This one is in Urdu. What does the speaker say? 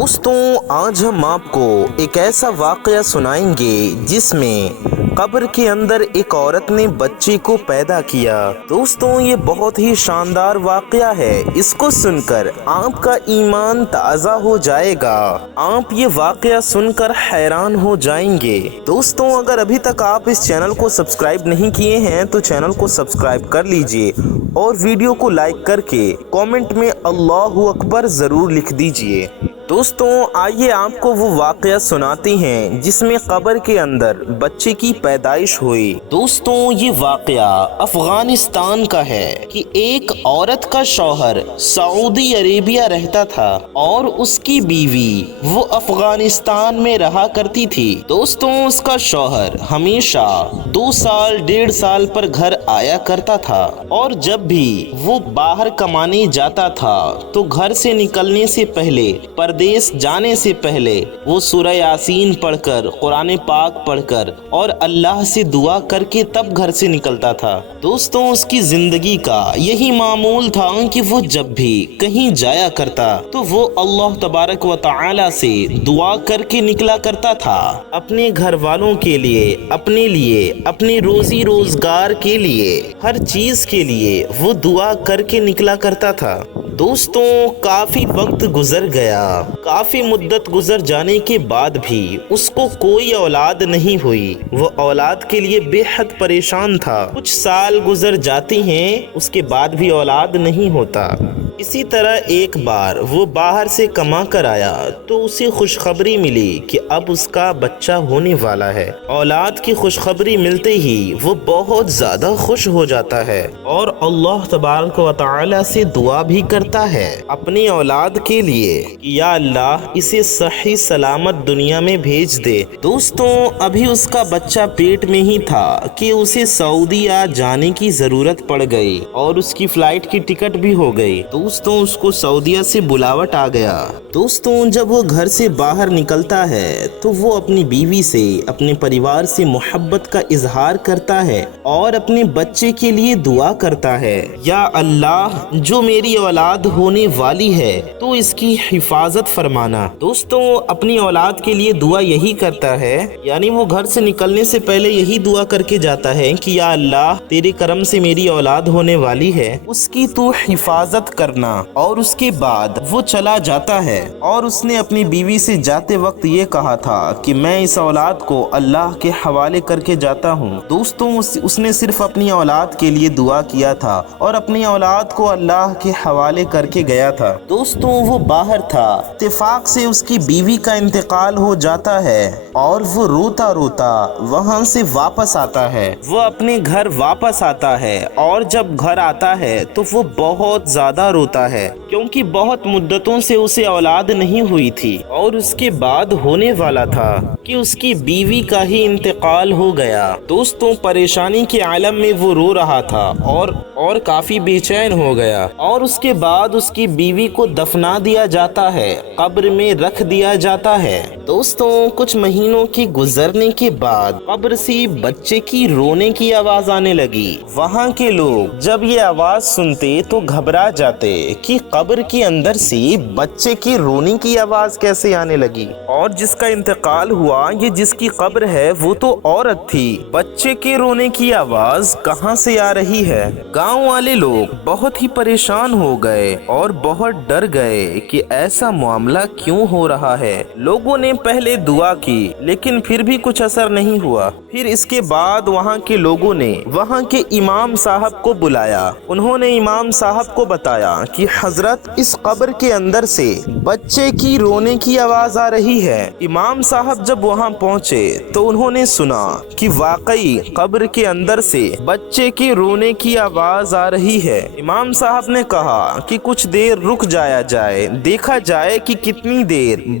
دوستوں آج ہم آپ کو ایک ایسا واقعہ سنائیں گے جس میں قبر کے اندر ایک عورت نے بچے کو پیدا کیا۔ دوستوں یہ بہت ہی شاندار واقعہ ہے، اس کو سن کر آپ کا ایمان تازہ ہو جائے گا، آپ یہ واقعہ سن کر حیران ہو جائیں گے۔ دوستوں اگر ابھی تک آپ اس چینل کو سبسکرائب نہیں کیے ہیں تو چینل کو سبسکرائب کر لیجئے اور ویڈیو کو لائک کر کے کامنٹ میں اللہ اکبر ضرور لکھ دیجئے۔ دوستوں آئیے آپ کو وہ واقعہ سناتے ہیں جس میں قبر کے اندر بچے کی پیدائش ہوئی۔ دوستوں یہ واقعہ افغانستان کا ہے کہ ایک عورت کا شوہر سعودی عربیہ رہتا تھا اور اس کی بیوی وہ افغانستان میں رہا کرتی تھی۔ دوستوں اس کا شوہر ہمیشہ 2 سال 1.5 سال پر گھر آیا کرتا تھا اور جب بھی وہ باہر کمانے جاتا تھا تو گھر سے نکلنے سے پہلے پردیس جانے سے پہلے وہ سورہ یاسین پڑھ کر، قرآن پاک پڑھ کر اور اللہ سے دعا کر کے تب گھر سے نکلتا تھا۔ دوستوں اس کی زندگی کا یہی معمول تھا کہ وہ جب بھی کہیں جایا کرتا تو وہ اللہ تبارک و تعالی سے دعا کر کے نکلا کرتا تھا، اپنے گھر والوں کے لیے، اپنے لیے، اپنے روزی روزگار کے لیے، ہر چیز کے لیے وہ دعا کر کے نکلا کرتا تھا۔ دوستوں کافی وقت گزر گیا، کافی مدت گزر جانے کے بعد بھی اس کو کوئی اولاد نہیں ہوئی۔ وہ اولاد کے لیے بے حد پریشان تھا۔ کچھ سال گزر جاتے ہیں اس کے بعد بھی اولاد نہیں ہوتا۔ اسی طرح ایک بار وہ باہر سے کما کر آیا تو اسے خوشخبری ملی کہ اب اس کا بچہ ہونے والا ہے۔ اولاد کی خوشخبری ملتے ہی وہ بہت زیادہ خوش ہو جاتا ہے اور اللہ تبارک و تعالی سے دعا بھی کرتا ہے اپنی اولاد کے لیے کہ یا اللہ اسے صحیح سلامت دنیا میں بھیج دے۔ دوستوں ابھی اس کا بچہ پیٹ میں ہی تھا کہ اسے سعودیہ جانے کی ضرورت پڑ گئی اور اس کی فلائٹ کی ٹکٹ بھی ہو گئی۔ دوستوں اس کو سعودیہ سے بلاوٹ آ گیا۔ دوستوں جب وہ گھر سے باہر نکلتا ہے تو وہ اپنی بیوی سے، اپنے پریوار سے محبت کا اظہار کرتا ہے اور اپنے بچے کے لیے دعا کرتا ہے، یا اللہ جو میری اولاد ہونے والی ہے تو اس کی حفاظت فرمانا۔ دوستوں اپنی اولاد کے لیے دعا یہی کرتا ہے، یعنی وہ گھر سے نکلنے سے پہلے یہی دعا کر کے جاتا ہے کہ یا اللہ تیرے کرم سے میری اولاد ہونے والی ہے، اس کی تو حفاظت کرنا۔ اور اس کے بعد وہ چلا جاتا ہے اور اس نے اپنی بیوی سے جاتے وقت یہ کہا تھا کہ میں اس اولاد کو اللہ کے حوالے کر کے جاتا ہوں۔ دوستوں اس نے صرف اپنی اولاد کے لیے دعا کیا تھا اور اپنی اولاد کو اللہ کے حوالے کر کے گیا تھا۔ دوستوں وہ باہر تھا، اتفاق سے اس کی بیوی کا انتقال ہو جاتا ہے اور وہ روتا روتا وہاں سے واپس آتا ہے۔ وہ اپنے گھر واپس آتا ہے اور جب گھر آتا ہے تو وہ بہت زیادہ روتا ہے کیونکہ بہت مدتوں سے اسے اولاد نہیں ہوئی تھی اور اس کے بعد ہونے والا تھا کہ اس کی بیوی کا ہی انتقال ہو گیا۔ دوستوں پریشانی کے عالم میں وہ رو رہا تھا اور کافی بے چین ہو گیا اور اس کے بعد اس کی بیوی کو دفنا دیا جاتا ہے، قبر میں رکھ دیا جاتا ہے۔ دوستوں کچھ مہینوں کے گزرنے کے بعد قبر سے بچے کی رونے کی آواز آنے لگی۔ وہاں کے لوگ جب یہ آواز سنتے تو گھبرا جاتے کہ قبر کے اندر سے بچے کی رونے کی آواز کیسے آنے لگی، اور جس کا انتقال ہوا یہ جس کی قبر ہے وہ تو عورت تھی، بچے کے رونے کی آواز کہاں سے آ رہی ہے؟ گاؤں والے لوگ بہت ہی پریشان ہو گئے اور بہت ڈر گئے کہ ایسا معاملہ کیوں ہو رہا ہے۔ لوگوں نے پہلے دعا کی لیکن پھر بھی کچھ اثر نہیں ہوا۔ پھر اس کے بعد وہاں کے لوگوں نے وہاں کے امام صاحب کو بلایا۔ انہوں نے امام صاحب کو بتایا کہ حضرت اس قبر کے اندر سے بچے کی رونے کی آواز آ رہی ہے۔ امام صاحب جب وہاں پہنچے تو انہوں نے سنا کہ واقعی قبر کے اندر سے بچے کے رونے کی آواز آ رہی ہے۔ امام صاحب نے کہا کہ کچھ دیر رک جایا جائے، دیکھا جائے کہ کتنی دیر